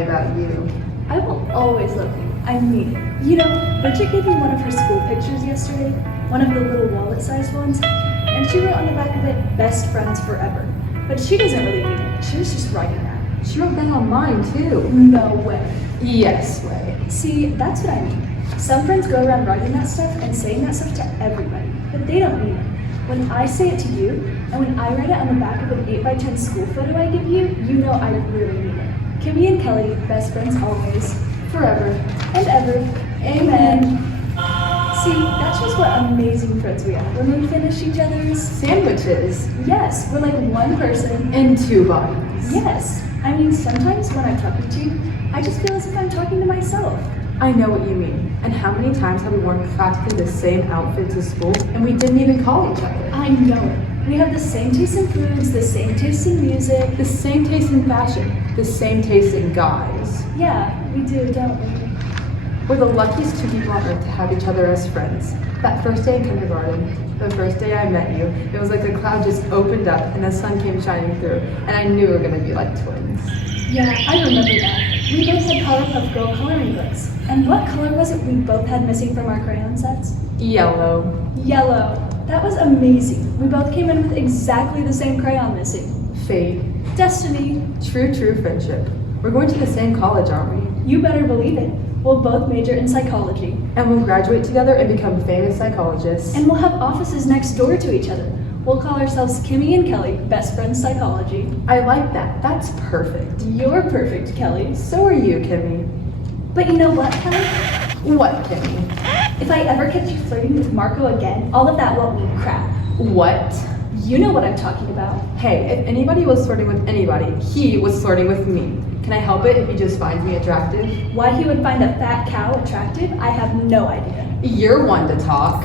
me about you. I will always love you. I mean it. You know, Bridget gave me one of her school pictures yesterday, one of the little wallet-sized ones, and she wrote on the back of it, best friends forever. But she doesn't really mean it. She was just writing that. She wrote that on mine too. No way. Yes way. See, that's what I mean. Some friends go around writing that stuff and saying that stuff to everybody, but they don't mean it. When I say it to you, and when I write it on the back of an 8x10 school photo I give you, you know I really mean it. Kimmy and Kelly, best friends always, forever, and ever. Amen. See, that's just what amazing friends we are when we finish each other's Sandwiches. Yes, we're like one person. In two bodies. Yes. I mean, sometimes when I'm talking to you, I just feel as if I'm talking to myself. I know what you mean. And how many times have we worn practically the same outfit to school and we didn't even call each other? I know it. We have the same taste in foods, the same taste in music. The same taste in fashion, the same taste in guys. Yeah, we do, don't we? We're the luckiest two people on earth to have each other as friends. That first day in kindergarten, the first day I met you, it was like the cloud just opened up and the sun came shining through, and I knew we were gonna be like twins. Yeah, I remember that. We both had Powerpuff Girl coloring books. And what color was it we both had missing from our crayon sets? Yellow. Yellow. That was amazing. We both came in with exactly the same crayon missing. Fate. Destiny. True friendship. We're going to the same college, aren't we? You better believe it. We'll both major in psychology. And we'll graduate together and become famous psychologists. And we'll have offices next door to each other. We'll call ourselves Kimmy and Kelly, best friends psychology. I like that. That's perfect. You're perfect, Kelly. So are you, Kimmy. But you know what, Kelly? What, Kimmy? If I ever catch you flirting with Marco again, all of that won't mean crap. What? You know what I'm talking about. Hey, if anybody was flirting with anybody, he was flirting with me. Can I help it if he just finds me attractive? Why he would find a fat cow attractive, I have no idea. You're one to talk.